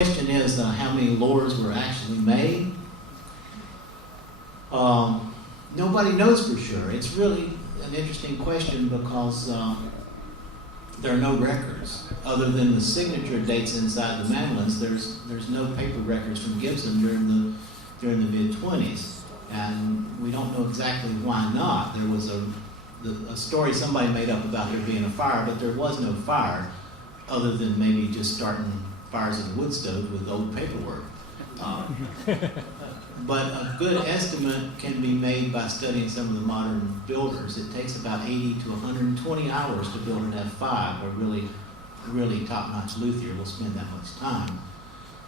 Question is how many Loars were actually made. Nobody knows for sure. It's really an interesting question because there are no records other than the signature dates inside the mandolins. There's no paper records from Gibson during the mid-20s, and we don't know exactly why not. There was a story somebody made up about there being a fire, but there was no fire other than maybe just starting fires in the wood stove with old paperwork. But a good estimate can be made by studying some of the modern builders. It takes about 80 to 120 hours to build an F5. A really top-notch luthier will spend that much time.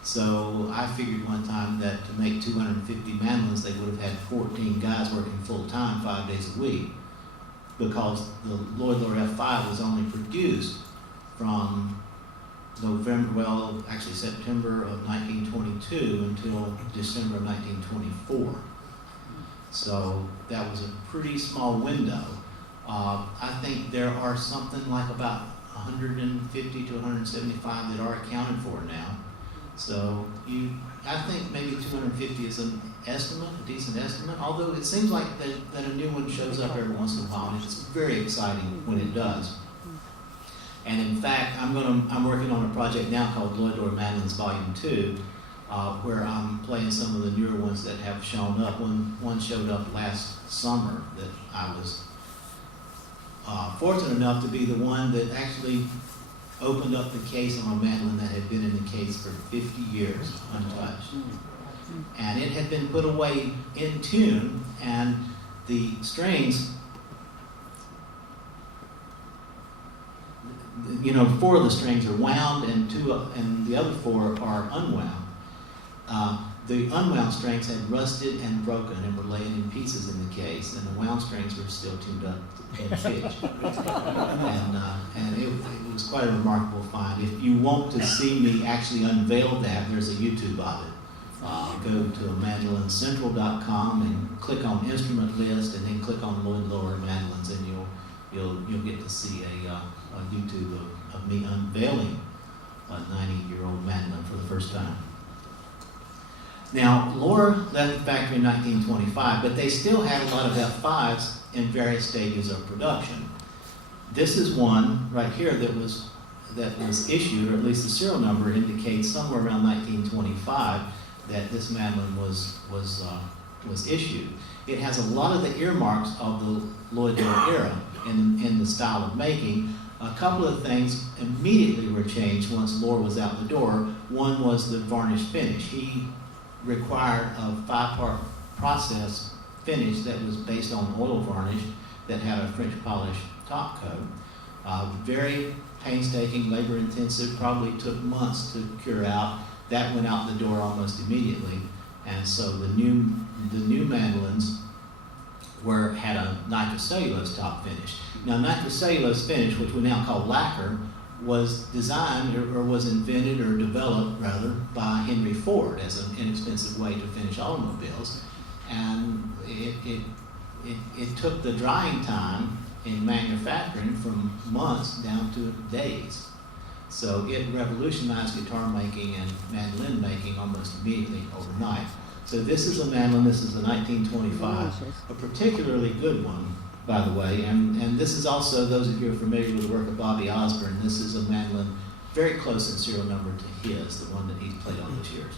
So I figured one time that to make 250 mandolins, they would have had 14 guys working full-time 5 days a week, because the Lloyd Loar F5 was only produced from September of 1922 until December of 1924. So that was a pretty small window. I think there are something like about 150 to 175 that are accounted for now. So I think maybe 250 is an estimate, a decent estimate, although it seems like that a new one shows up every once in a while, and it's very exciting when it does. And in fact, I'm working on a project now called Lloyd Loar Mandolins Volume 2, where I'm playing some of the newer ones that have shown up. One showed up last summer that I was fortunate enough to be the one that actually opened up the case on a mandolin that had been in the case for 50 years untouched. And it had been put away in tune, and the strings, 4 of the strings are wound and the other 4 are unwound. The unwound strings had rusted and broken and were laying in pieces in the case, and the wound strings were still tuned up and pitched. And it was quite a remarkable find. If you want to see me actually unveil that, there's a YouTube of it. Go to mandolincentral.com and click on instrument list, and then click on Lloyd Loar mandolins, and you'll get to see a YouTube of me unveiling a 90-year-old mandolin for the first time. Now, Loar left the factory in 1925, but they still had a lot of F5s in various stages of production. This is one right here that was issued, or at least the serial number indicates somewhere around 1925 that this mandolin was issued. It has a lot of the earmarks of the Lloyd Loar era in the style of making. A couple of things immediately were changed once Loar was out the door. One was the varnish finish. He required a 5-part process finish that was based on oil varnish that had a French polish top coat. Very painstaking, labor intensive, probably took months to cure out. That went out the door almost immediately. And so the new mandolins had a nitrocellulose top finish. Now, nitrocellulose finish, which we now call lacquer, was designed or was invented or developed rather by Henry Ford as an inexpensive way to finish automobiles, and it took the drying time in manufacturing from months down to days. So it revolutionized guitar making and mandolin making almost immediately overnight. So this is a mandolin, this is a 1925, a particularly good one, by the way, and this is also, those of you who are familiar with the work of Bobby Osborne, this is a mandolin very close in serial number to his, the one that he's played all those years.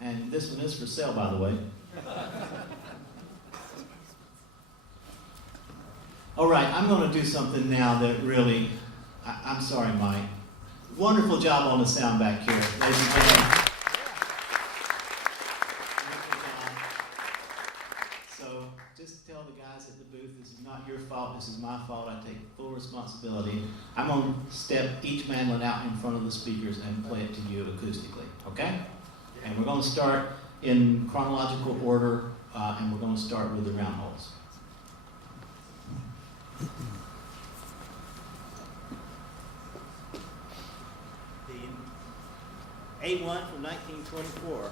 And this one is for sale, by the way. All right, I'm going to do something now that really, I'm sorry, Mike. Wonderful job on the sound back here, ladies and gentlemen. So just tell the guys at the booth, this is not your fault, this is my fault. I take full responsibility. I'm going to step each mandolin out in front of the speakers and play it to you acoustically, okay? And we're going to start in chronological order, and we're going to start with the round holes. The A1 from 1924.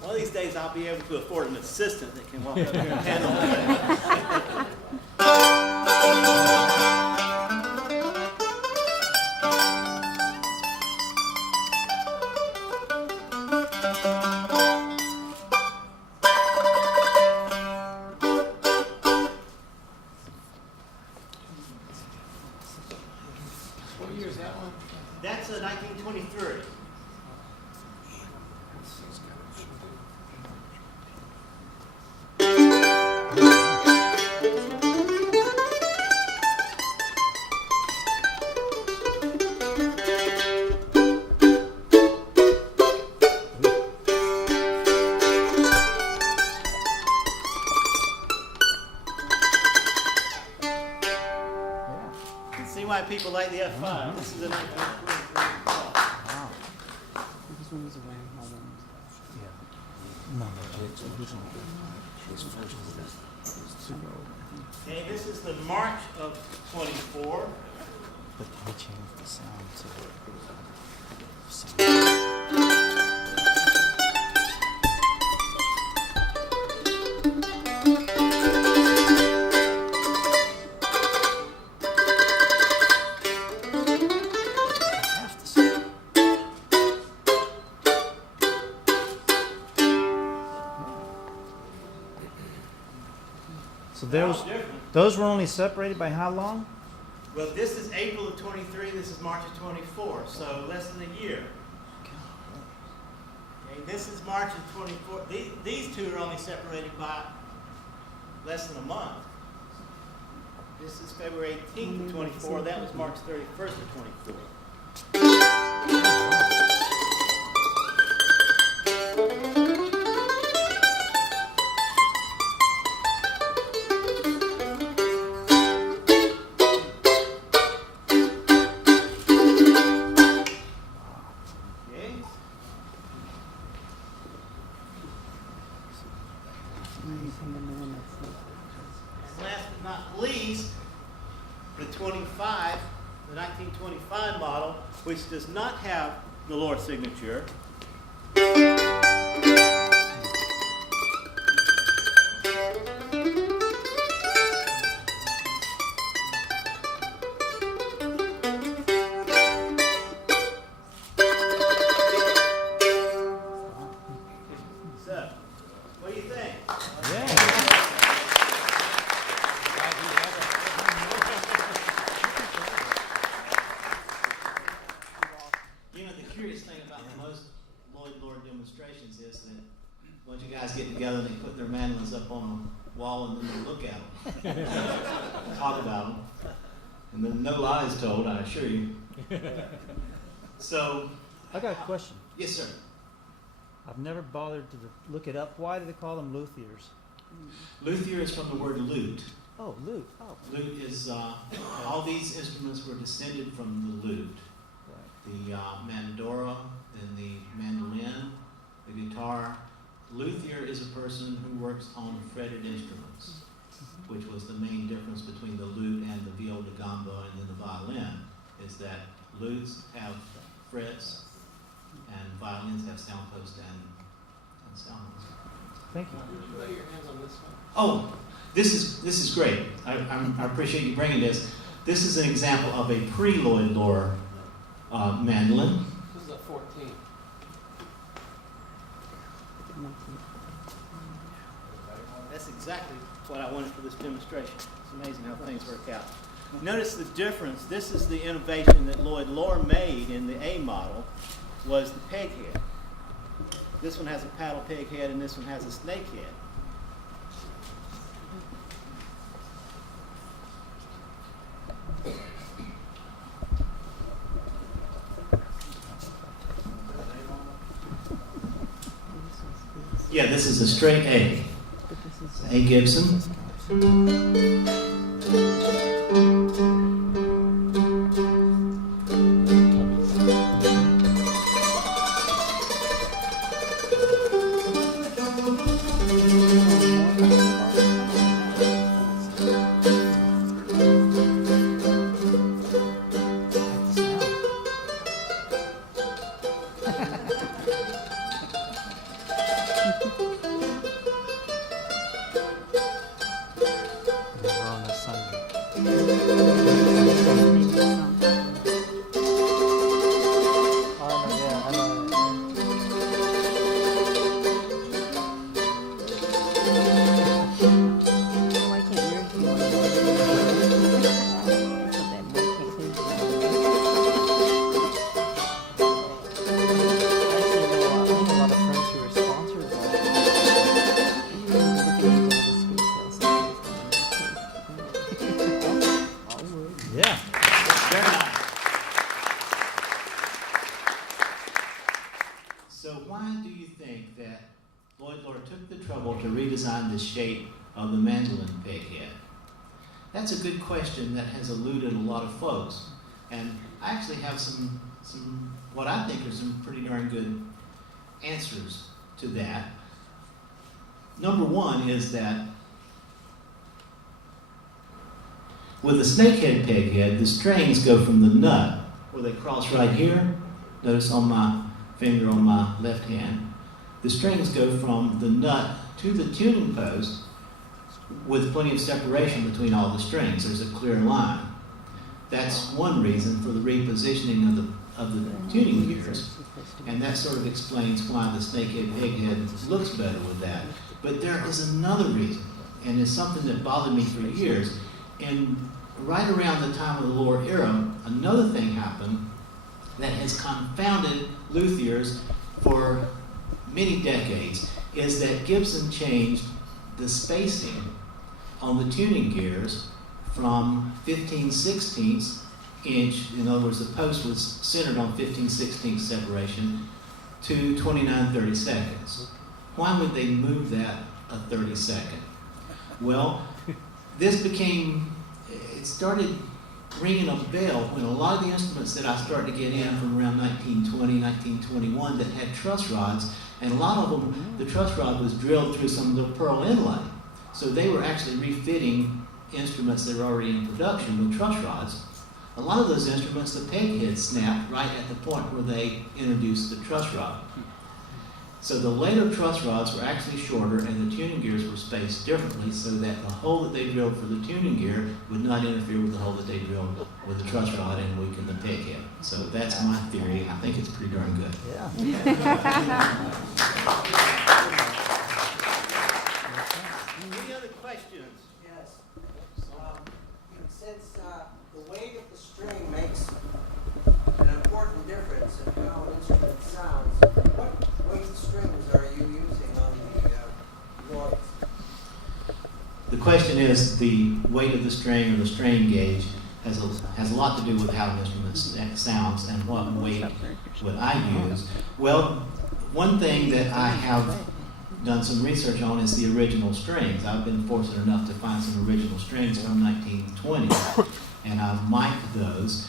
One of these days I'll be able to afford an assistant that can walk up here and handle it. What year is that one? That's 1923. See why people like the F5. This is a 1923. This one was around how long? Okay, this is the March of 24. But they changed the sound to So They're all different. those were only separated by how long? Well, this is April of 23. This is March of 24. So less than a year. Okay, this is March of 24. These two are only separated by less than a month. This is February 18th of 24. That was March 31st of 24. Okay. And last but not least, the 1925 model, which does not have the Loar signature. So, what do you think? You know, the curious thing about most Lloyd Loar demonstrations is that once you guys get together, they put their mandolins up on the wall and then they look at them, talk about them, and then no lies told, I assure you. So, I got a question. yes, sir. I've never bothered to look it up. Why do they call them luthiers? Luthier is from the word lute. Oh, lute. Oh, Lute is, all these instruments were descended from the lute. right. The mandora, then the mandolin, the guitar. Luthier is a person who works on fretted instruments, which was the main difference between the lute and the viola da gamba and then the violin, is that lutes have frets and violins have sound posts and sound holes. Thank you. Oh, this is great. I appreciate you bringing this. This is an example of a pre-Lloyd Loar mandolin. This is a 14. That's exactly what I wanted for this demonstration. It's amazing how things work out. Notice the difference. This is the innovation that Lloyd Loar made in the A model, was the peg head. This one has a paddle peg head and this one has a snake head. Yeah, this is a straight A. A Gibson. We're on a Sunday. Oh, yeah, I know. Why can't yours be one? I have a lot of friends who are sponsors of Yeah. Very nice. So why do you think that Lloyd Loar took the trouble to redesign the shape of the mandolin peg head? That's a good question that has eluded a lot of folks. And I actually have some what I think are some pretty darn good answers to that. Number one is that with the snakehead peg head, the strings go from the nut, where they cross right here. Notice on my finger on my left hand. The strings go from the nut to the tuning post with plenty of separation between all the strings. There's a clear line. That's one reason for the repositioning of the tuning gears. And that sort of explains why the snakehead peg head looks better with that. But there is another reason, and it's something that bothered me for years. And right around the time of the Loar era, another thing happened that has confounded luthiers for many decades, is that Gibson changed the spacing on the tuning gears from 15/16 inch, in other words, the post was centered on 15/16 separation, to 29/32. Why would they move that a 32nd? Well, this became, it started ringing a bell when a lot of the instruments that I started to get in from around 1920, 1921 that had truss rods, and a lot of them, the truss rod was drilled through some of the pearl inlay. So they were actually refitting instruments that were already in production with truss rods. A lot of those instruments, the peg head snapped right at the point where they introduced the truss rod. So the later truss rods were actually shorter and the tuning gears were spaced differently so that the hole that they drilled for the tuning gear would not interfere with the hole that they drilled with the truss rod and weaken the peg head. So that's my theory. I think it's pretty darn good. Yeah. Any other questions? Yes. Since the weight of the string makes an important difference in how an instrument sounds, what weight strings are you using on the Lloyds? The question is the weight of the string or the strain gauge has a lot to do with how an instrument sounds and what weight would I use. Well, one thing that I have done some research on is the original strings. I've been fortunate enough to find some original strings from 1920, and I've mic'd those.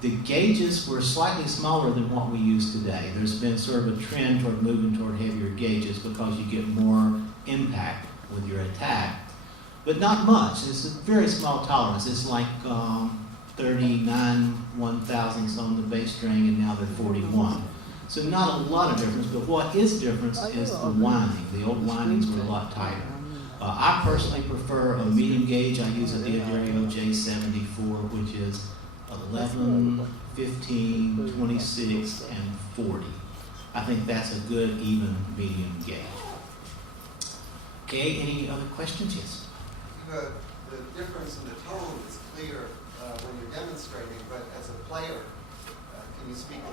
The gauges were slightly smaller than what we use today. There's been sort of a trend toward moving toward heavier gauges because you get more impact with your attack, but not much. It's a very small tolerance. It's like 39 1/1000ths on the bass string, and now they're 41. So not a lot of difference, but what is difference is the winding. The old windings were a lot tighter. I personally prefer a medium gauge. I use a Diodario J74, which is 11, 15, 26, and 40. I think that's a good, even medium gauge. Okay, any other questions? Yes? The difference in the tone is clear when you're demonstrating, but as a player, can you speak a